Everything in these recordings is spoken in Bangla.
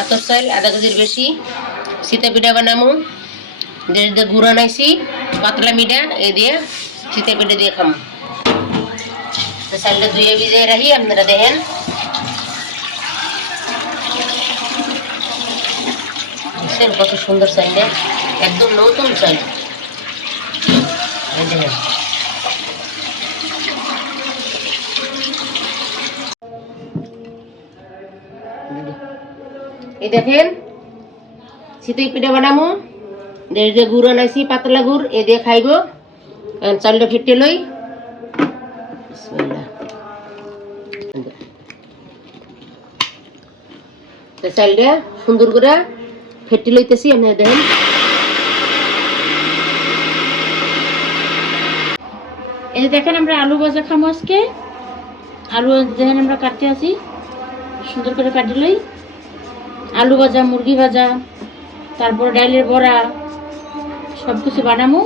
আতর চাল আধা কেজির বেশি সীতা পিঠা বানামু। যে গুড় আনাইছি পাতলা মিঠা এই দিয়ে সীতা পিঠা দিয়ে খামু। চালটা ধুয়ে ভিজিয়ে রাখি, আপনারা দেখেন। কত সুন্দর চাইলে একদম নতুন চাই দেখেন। এই দেখেন চিতই পিঠা বানামু। যে গুড় আনাইছি পাতলা গুড় এ দিয়ে খাইব। চালটা ফিটে লই। চালটা সুন্দর করে ফেটে লইতেছি, আপনারা দেখেন। এই যে দেখেন আমরা আলু ভাজা খামো আজকে। আলু দেখেন আমরা কাটতে আছি, সুন্দর করে কাটি লই। আলু ভাজা, মুরগি ভাজা, তারপর ডালের বড়া সব কিছু বানামু।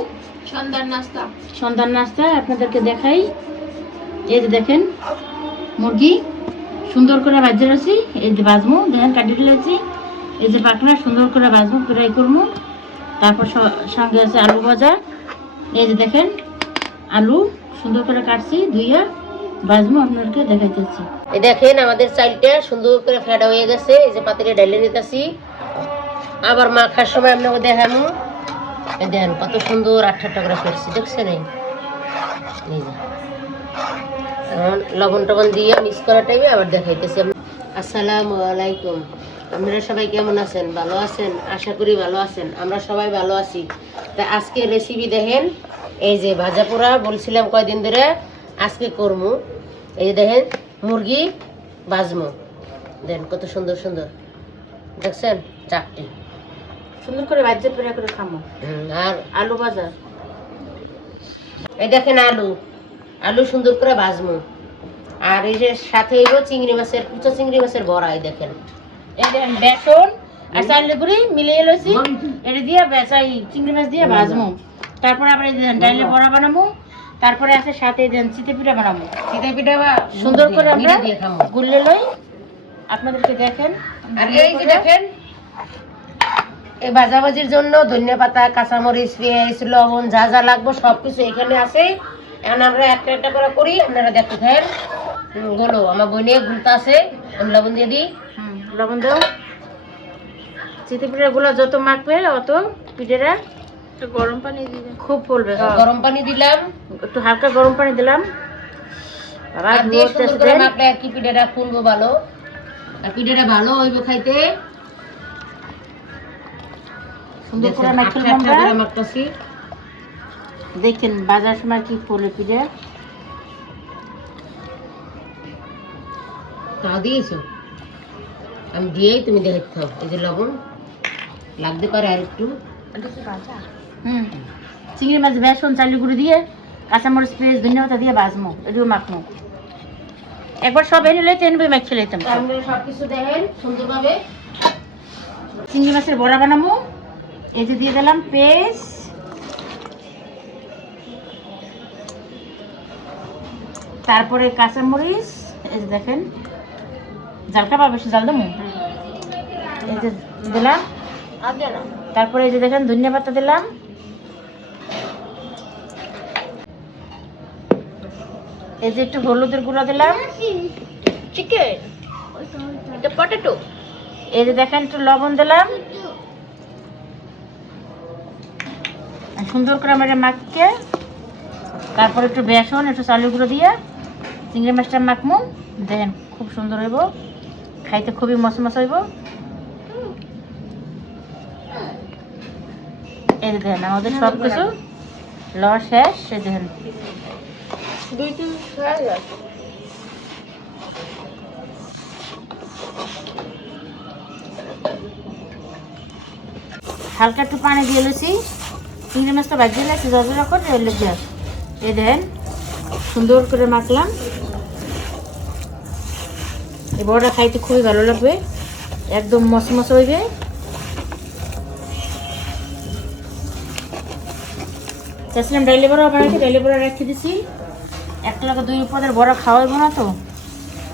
সন্ধ্যার নাস্তা আপনাদেরকে দেখাই। এই যে দেখেন মুরগি সুন্দর করে ভাজা রাখছি, এই যে ভাজমু। দেখেন কাটি ফেলেছি, এই যে পাকনা সুন্দর করে ভাজমু, ফ্রাই করবো। তারপর সঙ্গে আছে আলু ভাজা। এই যে দেখেন আলু সুন্দর করে কাটছি, ধুইয়া ভাজমু, আপনাদেরকে দেখাইতেছি। এই দেখেন আমাদের চালটা সুন্দর করে ফেটা হয়ে গেছে। এই যে পাতিলে ডালে নিতেছি, আবার মাখার সময় আপনাকে দেখানো। দেখেন কত সুন্দর আঠা করে ফেটছি, দেখছেন? এই যে লবণ টবণ দিয়ে মিক্স করা টাইমে আবার দেখাইতেছি। আসসালামু আলাইকুম। আপনারা সবাই কেমন আছেন? ভালো আছেন? আশা করি ভালো আছেন। আমরা সবাই ভালো আছি। তা আজকে রেসিপি দেখেন, এই যে ভাজা পোড়া বলছিলাম কয়দিন ধরে, আজকে করমু। এই যে দেখেন মুরগি ভাজমু। দেখেন কত সুন্দর সুন্দর, দেখছেন? চারটি সুন্দর করে ভাজা ফ্রাই করে খামো। আর আলু ভাজা, এই দেখেন আলু আলু সুন্দর করে ভাজমু। আর এই যে সাথে হইব চিংড়ি মাছের, কুচা চিংড়ি মাছের বড়া। এই দেখেন এই দেখেন বেসন আর চালের গুঁড়ি মিলিয়ে লইছি, এটা দিয়ে বেসাই চিংড়ি মাছ দিয়ে ভাজমু। তারপরে আবার এই দেখেন ডালের বড়া বানামু। তারপরে আছে সাথে দেন চিতই পিঠা বানামু। চিতই পিঠা সুন্দর করে আমরা দিয়ে খামু। গুললে লই, আপনাদেরকে দেখেন। আর এই যে দেখেন এই ভাজাভাজির জন্য ধনিয়া পাতা, কাঁচামরিচ, পেঁয়াজ, লবণ যা যা লাগবে সবকিছু এখানে আছে। এখন আমরা একটা একটা করে করি, আপনারা দেখতে থাকেন। গুলো আমার বইনে গুলতে আছে, আমি লবণ দিয়ে দিই। লবণ দাও। চিতই পিঠার গুলো যত মাখবে অত পিঠেরা গরম পানি দিবে, খুব ফুলবে। গরম পানি দিলাম, একটু হালকা গরম পানি দিলাম। আর দিয়ে সুন্দর করে মাখলে আর কি পিঠাটা ফুলবো ভালো, আর পিঠাটা ভালো হইব খাইতে। সুন্দর করে মাখতেছি। দেখেন বাজার সময় কি ফুলে পিঠে। তাও দিয়েছো? আমি দিয়েই তুমি দেখে খাও। এই যে লবণ লাগতে পারে আর একটু। চিংড়ি মাছ বেসন চালের গুঁড়ি দিয়ে কাঁচামরিচ, পেঁয়াজ, ধনিয়া পাতা দিয়ে ভাজমু, এটিও মাখমু। একবার সব এনে লইতে এনে মাখিয়ে লইতাম। সবকিছু দেখেন সুন্দরভাবে। চিংড়ি মাছের বড়া বানামু। এই যে দিয়ে দিলাম পেঁয়াজ, তারপরে কাঁচামরিচ। এই যে দেখেন জাল খাবার, বেশি জাল দেবো। এই যে দিলাম। তারপরে এই যে দেখেন ধনিয়া পাতা দিলাম। এই যে একটু হলুদের গুঁড়ো দিলাম। চিকেন, এটা পটেটো। এই যে দেখেন একটু লবণ দিলাম। সুন্দর করে আমরা মাখিয়ে তারপর একটু বেসন, একটু চালের গুঁড়ো দিয়ে চিংড়ি মাছটা মাখমু। দেখেন খুব সুন্দর হইব, খাইতে খুবই মশমশ হইব। এই যে দেখেন আমাদের সব কিছু লওয়া শেষ। এই দেখেন হালকা একটু পানি দিয়ে লুছি। চিংড়ি মাছটা ভাজিয়ে লাগছে জজরা করে গ্যাস। এই দেখেন সুন্দর করে মাখলাম। এই বড়াটা খাইতে খুবই ভালো লাগবে, একদম মশমশ হইবে। চাইছিলাম ডাইলে বড়া বানাইতে, ডাইলে বড়া রেখে দিছি। একটা লাগে 2 পদের বড়া খাওয়াইবো না তো,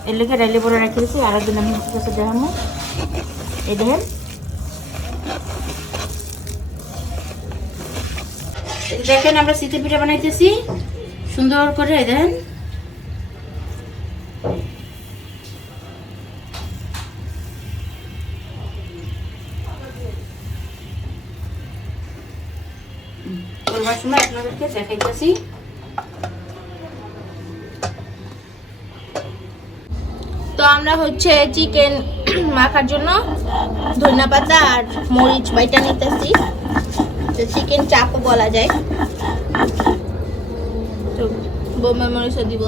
এর লেগে ডাইলে বড়া রেখে দিছি। আর একদিন আমি কাছে দেখাবো। এই দেখেন, দেখেন আমরা চিতই পিঠা বানাইতেছি সুন্দর করে। এই দেখেন, বলবার সময় আপনাদেরকে দেখাইতেছি। তো আমরা হচ্ছে চিকেন মাখার জন্য ধনিয়া পাতা আর মরিচ বাইটা নিতেছি, তো চিকেন চাপও বলা যায়। তো বোম্বে মরিচও দিব,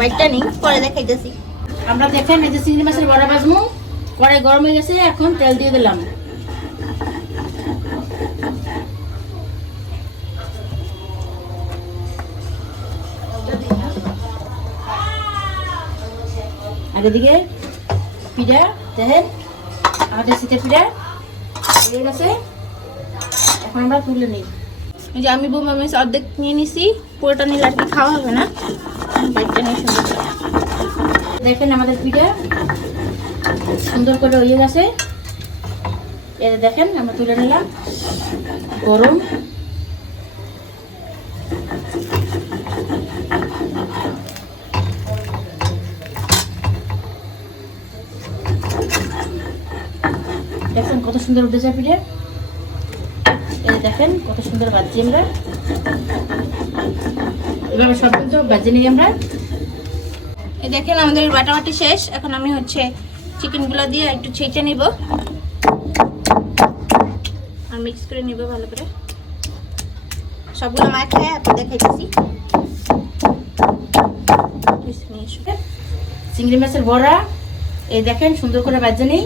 বাইটা নিই পরে দেখাইতেছি। আমরা দেখেন এই যে চিংড়ি মাছের বড়া ভাজমু, কড়াই গরম হয়ে গেছে, এখন তেল দিয়ে দিলাম। আর এদিকে পিঠা দেখেন, আমাদের শীতে পিঠা হয়ে গেছে, এখন আমরা তুলে নিই। এই যে আমি বোম্বে মরিচ অর্ধেক নিয়ে নিছি, পুরোটা নিলে আর কি খাওয়া হবে না, বাইটা নিয়ে সুন্দর করে। দেখেন আমাদের পিঠা সুন্দর করে হয়ে গেছে, এই যে দেখেন আমরা তুলে নিলাম। গরম দেখেন কত সুন্দর উঠেছে পিঠে, এই যে দেখেন কত সুন্দর ভাজছি আমরা। এভাবে সব কিন্তু ভাজে নিই আমরা। এই দেখেন আমাদের বাটাবাটি শেষ, এখন আমি হচ্ছে চিকেনগুলো দিয়ে একটু ছেঁচে নিব আর মিক্স করে নিব ভালো করে। সবগুলো মাখায় আপনি দেখাইতেছি। চিংড়ি মাছের বড়া এই দেখেন সুন্দর করে ভাজে নিই।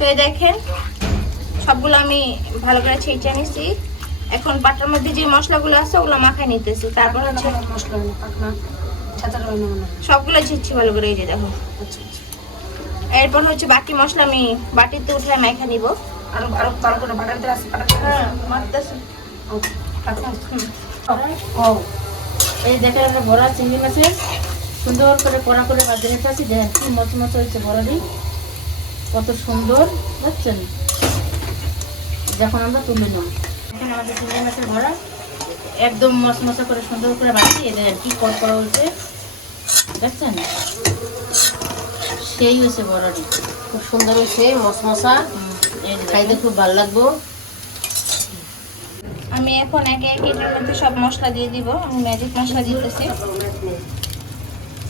তো এই দেখেন সবগুলো আমি ভালো করে ছেঁচে নিছি, এখন পাটার মধ্যে যে মশলাগুলো আছে ওগুলো মাখায় নিতেছি। তারপর হচ্ছে সবগুলো ছেঁচছি ভালো করে, এই যে দেখো। এরপর হচ্ছে বাকি মশলা আমি বাটিতে উঠে মেখে নিব। এই দেখেন আমরা বড়া চিংড়ি মাছের সুন্দর করে কড়া করে ভাজে নিতেছি। দেখেন কি মচমচ হয়েছে বড়াটি, কত সুন্দর বুঝছেন। যখন আমরা তুলে নেব, এখন আমাদের চিংড়ি মাছের বড়া একদম মচমচা করে সুন্দর করে ভাজি। এই দেখেন কি কড়কড়া হয়েছে দেখছেন, সেই হয়েছে বড়াটি, খুব সুন্দর হয়েছে মশমশা, খাইতে খুব ভালো লাগবো। আমি এখন একে একে এটার মধ্যে সব মশলা দিয়ে দিব। আমি ম্যাজিক মশলা দিতেছি,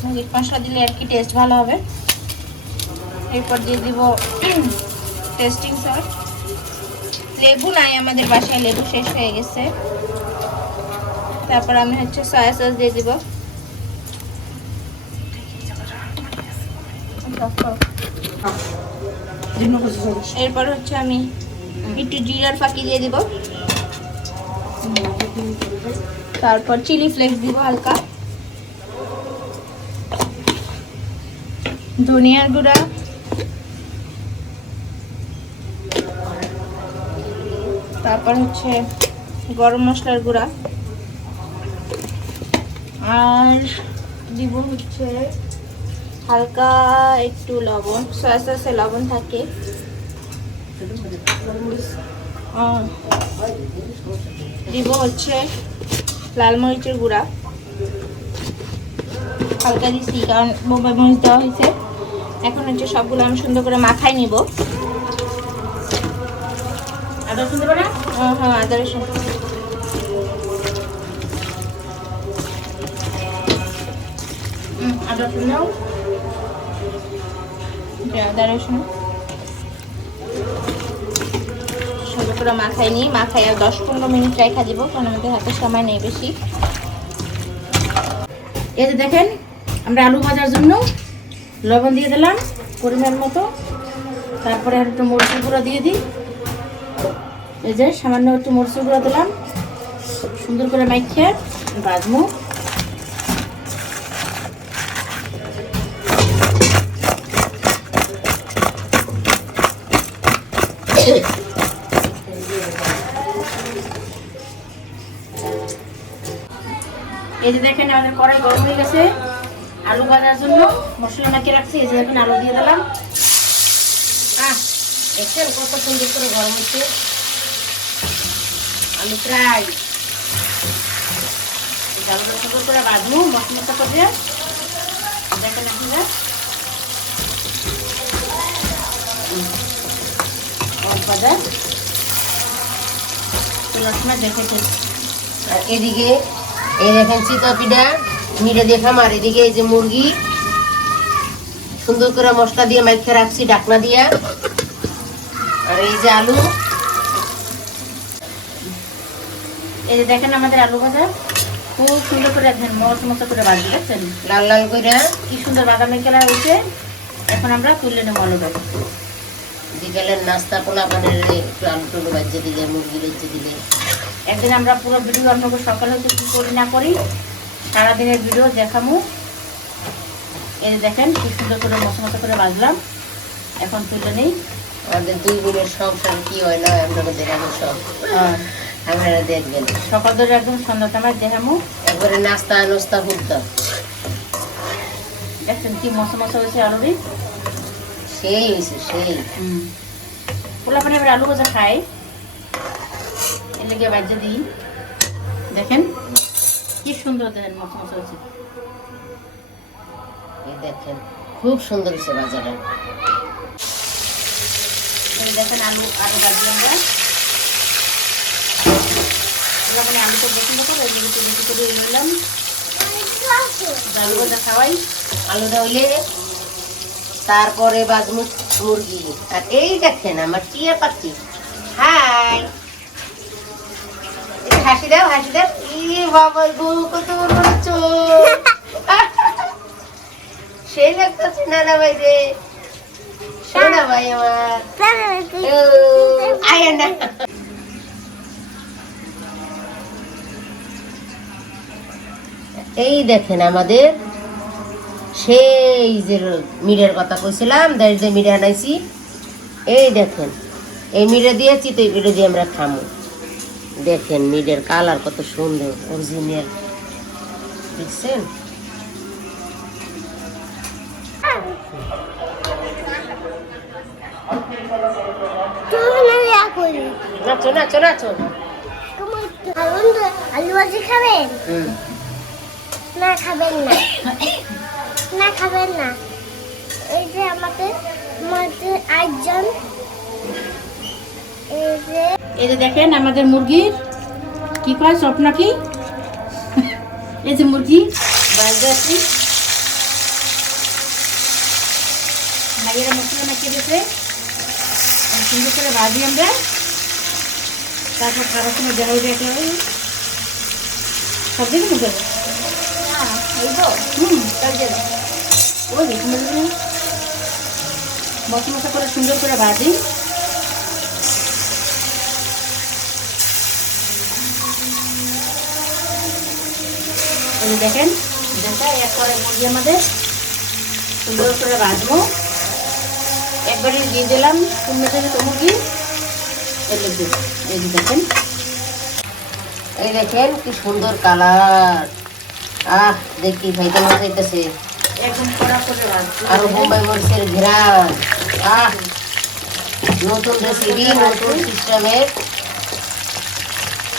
ম্যাজিক মশলা দিলে আর কি টেস্ট ভালো হবে। এরপর দিয়ে দিব টেস্টিং সল্ট। লেবু নাই আমাদের বাসায়, লেবু শেষ হয়ে গেছে। তারপর আমি হচ্ছে সয়া সস দিয়ে দিব। এরপর হচ্ছে আমি একটু জিরার ফাঁকি দিয়ে দিব। তারপর চিলি ফ্লেক্স দিব হালকা, ধনিয়ার গুঁড়া, তারপর হচ্ছে গরম মশলার গুঁড়া, আর দিব হচ্ছে হালকা একটু লবণ। সয়া সসে লবণ থাকে। দিব হচ্ছে লাল মরিচের গুঁড়া, হালকা দিচ্ছি কারণ বোম্বাই মরিচ দেওয়া হয়েছে। এখন হচ্ছে সবগুলো আমি সুন্দর করে মাখাই নিব। আদা রসুন দেবো না? হ্যাঁ, আদা রসুন। আদা রসুন দাও, আদা রসুন সুন্দর করে মাখাই নিই। মাখাই আর 10-15 মিনিট রেখে দিব, কারণ আমাদের হাতে সময় নেই বেশি। এই যে দেখেন আমরা আলু ভাজার জন্য লবণ দিয়ে দিলাম পরিমাণ মতো। তারপরে আর একটু মরিচের গুঁড়ো দিয়ে দিই। এই যে সামান্য একটু মরিচের গুঁড়ো দিলাম, সুন্দর করে মাখিয়ে ভাজবো। এই যে দেখেন আমাদের কড়াই গরম হয়ে গেছে আলু ভাজার জন্য মশলা মাখিয়ে রাখছি। এই যে দেখেন আলু দিয়ে দিলাম। দেখছেন কত সুন্দর করে গরম হচ্ছে আলু ফ্রাই। আলুটা সুন্দর করে ভাজবো মশলা করে। দেখেন আপনারা ভাজা তেলের সময় দেখেছেন। আর এদিকে এই দেখেন চিতই পিঠা মিলে দেখাম। আর এদিকে এই যে মুরগি সুন্দর করে মশলা দিয়ে মাইখে রাখছি ঢাকনা দিয়ে। আর এই যে আলু, এই যে দেখেন আমাদের আলু ভাজা খুব সুন্দর করে দেখেন মশলা করে ভাজি দেখছেন লাল লাল করে কি সুন্দর বাদামি কালার হয়েছে। এখন আমরা তুলে নেবো আলুটা। বিকেলের নাস্তা পোলা পানের একটু আলু টুলু বাজিয়ে দিলে, মুরগি বাজিয়ে দিলে। একদিন আমরা পুরো ভিডিও আপনাকে সকালে হচ্ছে কি করি না করি সারাদিনের ভিডিও দেখামু। এই যে দেখেন কি সুন্দর করে মশলা করে ভাজলাম। এখন তুলে নেই। আমাদের দুই বোনের সংসার কি হয় না আপনাকে দেখাবো সব, আপনারা দেখবেন। সকাল ধরে একদম সন্ধ্যা সময় দেখামু। একবারে নাস্তা নাস্তা ফুটতাম। দেখছেন কি মশলা হয়েছে আলুরই, সেই হয়েছে সেই। পোলা পানি এবার আলু ভাজা খাই, এর লেগে বাজে দিই। দেখেন কি সুন্দর দেখেন মশলা হয়েছে। এই দেখেন খুব সুন্দর হয়েছে বাজারে। দেখেন আলু ভাজি আমরা মানে আলু তো পছন্দ করে বেশি করে নিলাম। আলু ভাজা খাওয়াই আলুটা হইলে তারপরে বাজমু মুরগি। আর এই দেখেন আমার টিয়া পাখি। হাই, হাসি দাও হাসি দাও। ই বাবা গো কত বড় বড় চোখ। সেই লাগতেছে নানা ভাই রে, সোনা ভাই আমার। আয় না এই দেখেন আমাদের সেই যে মিরের কথা কইছিলাম, যে মিরে আনাইছি। এই দেখেন এই মিরে দিয়ে চিতই পিঠে দিয়ে আমরা খামো। দেখেন মিরের কালার কত সুন্দর অরিজিনাল, দেখছেন? নাচো নাচো নাচো। আলু ভাজি খাবেন না? খাবেন না? না খাবেন না? এই যে আমাদের মাঝে আটজন। এই যে দেখেন আমাদের মুরগির কি কয় স্বপ্ন কি। এই যে মুরগি বাজাচ্ছি, ভাইয়েরা মশলা মাখিয়ে দিয়েছে সুন্দর করে ভাজি আমরা। তারপর খাবার সময় দেওয়া হয়ে যায় সব দিকে মুখে মশলা করে সুন্দর করে ভাজি। দেখেন একবারে মুরগি আমাদের সুন্দর করে ভাজবো। একবারে দিয়ে দিলাম সুন্দর করে মুরগি। এই দেখেন এই দেখেন কি সুন্দর কালার। দেখি ভাইতে মজা হইতেছে। একদম কড়া করে ভাজবো। আর বোম্বাই মরিচের ঘ্রাণ। নতুন রেসিপি, নতুন সিস্টেমের।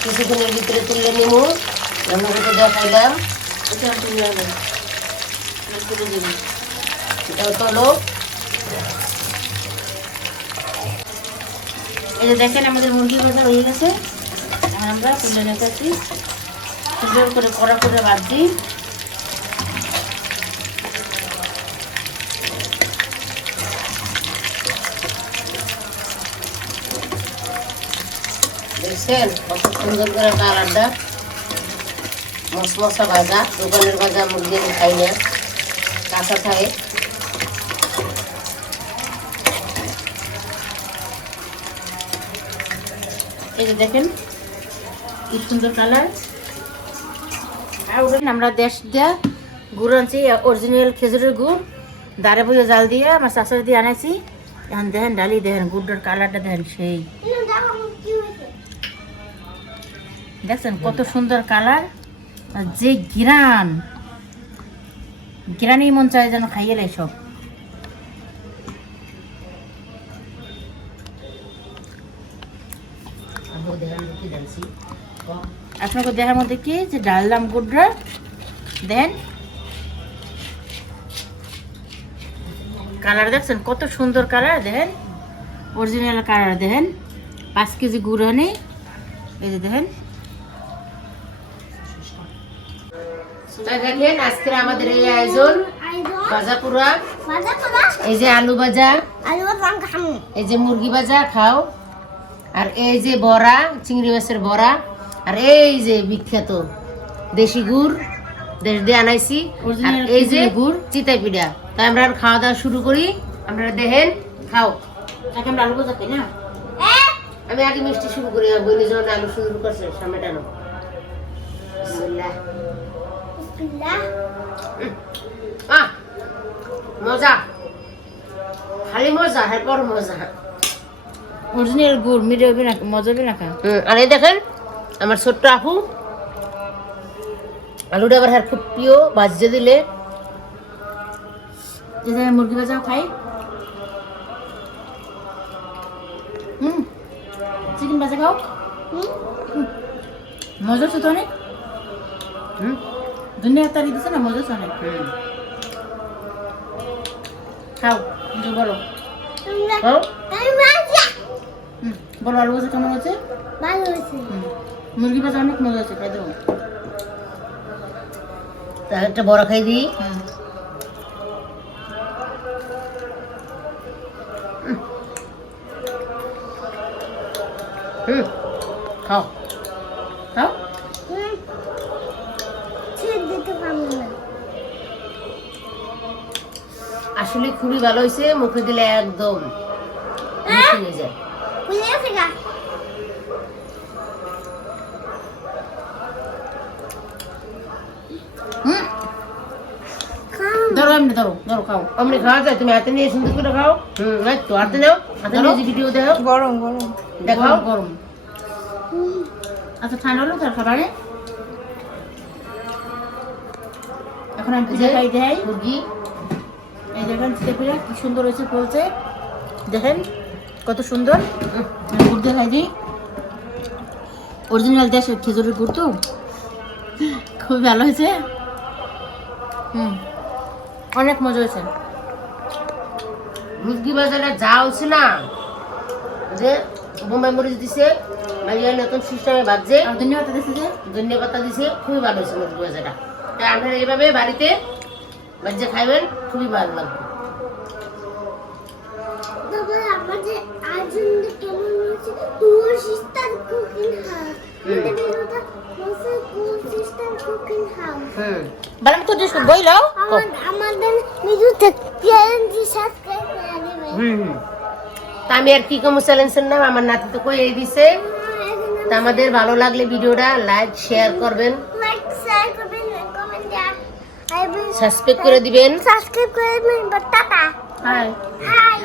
কিছুক্ষণের ভিতরে তুলে নিমু। আমরা তো দেখাইলাম। এটাও তোলো। এই যে দেখেন আমাদের মুরগি ভাজা হয়ে গেছে। এখন আমরা তুলে নিতেছি সুন্দর করে কড়া করে ভাজি। দেখছেন কত সুন্দর করে কালারটা, মশমশা ভাজা। দোকানের ভাজা মুরগি আমি খাই না, কাঁচা খাই। এই যে দেখেন কি সুন্দর কালার। আর আমরা দেশ দিয়া গুড় আনছি, অরিজিনাল খেজুরের গুড়, দাঁড়ে বইয়ে জাল দিয়ে আমার শাশুড়ি দিয়ে আনাইছি। এখন দেখেন ডালি, দেখেন গুড়টার কালারটা দেখেন সেই, দেখছেন কত সুন্দর কালার। আর যে গ্রানি মন চায় যেন খাইয়ে লাই সব। আপনাকে দেখার মধ্যে কি যে ডাললাম গুড়টা, দেন কালার দেখছেন কত সুন্দর কালার, দেখেন অরিজিনাল কালার। দেখেন 5 কেজি গুড় আনি, এই যে দেখেন। দেখেন আজকে আমাদের এই আয়োজন ভাজা পোড়া, এই যে আলু ভাজা, এই যে মুরগি ভাজা খাও, আর এই যে বড়া, চিংড়ি মাছের বড়া, আর এই যে বিখ্যাত দেশি গুড়, দেশ দিয়ে আনাইছি, আর এই যে গুড় চিতাই পিঠা। তাই আমরা খাওয়া দাওয়া শুরু করি। আপনারা দেখেন খাও। আমরা আলু ভাজা খাই না, আমি আগে মিষ্টি শুরু করি, বইনি যখন আলু শুরু করছে সামনে টানো। মজা, খালি মজা, এরপর মজা। অরিজিনাল গুড় মিলে হবে না, মজা হবে না খা। আর এই দেখেন আমার ছোট্ট আপু, আলুটা আবার হ্যাঁ খুব প্রিয়, ভাজতে দিলে। এই যে মুরগি ভাজাও খাই, চিকেন ভাজা খাও, মজা হচ্ছে তো অনেক। ধনিয়া তারি দিচ্ছে না, মজা হচ্ছে অনেক। খাও বলো, বলো আলু ভাজা কেমন হচ্ছে? মুরগি ভাজা অনেক মজা হচ্ছে, খাই দেবো। একটা বড় খাই দিই। খাও খাও। আসলে খুবই ভালো হয়েছে, মুখে দিলে একদম মিশে হয়ে যায়। ধরো এমনি, ধরো ধরো খাও। অমনি খাওয়া যায়, তুমি হাতে নিয়ে সুন্দর করে খাও। তো হাতে নাও, হাতে নিয়ে যে ভিডিও দেখো, গরম গরম দেখাও। গরম। আচ্ছা ঠান্ডা হলো তার খাবারে। এখন আমি পিঠা খাই, দেখাই মুরগি। এই দেখেন পিঠা কি সুন্দর হয়েছে, ফলছে দেখেন কত সুন্দর। গুড় দিয়ে খাই দিই, অরিজিনাল দেশের খেজুরের গুড় তো, খুবই ভালো হয়েছে। অনেক মজা হয়েছে। মুরগি বাজারে যা হচ্ছে না, যে বোম্বাই মরিচ দিছে, ভাইয়া নতুন সিস্টেমে ভাজছে, আর ধন্যবাদ দিয়েছে যে ধনিয়া পাতা দিছে, খুবই ভালো হয়েছে মুরগি ভাজাটা। তাই আপনারা এইভাবে বাড়িতে ভাজে খাইবেন, খুবই ভালো লাগবে। বালাম তো যে বই লাও আমাদের ভিডিওতে চ্যানেলটি সাবস্ক্রাইব করে দিবেন। তা আমি আর কি কম চ্যালেঞ্জের নাম আমার নাতি তো কই দিছে। তা আমাদের ভালো লাগলে ভিডিওটা লাইক শেয়ার করবেন, লাইক শেয়ার করবেন, কমেন্ট সাবস্ক্রাইব করে দিবেন। সাবস্ক্রাইব করে দিবেন। টাটা। High high.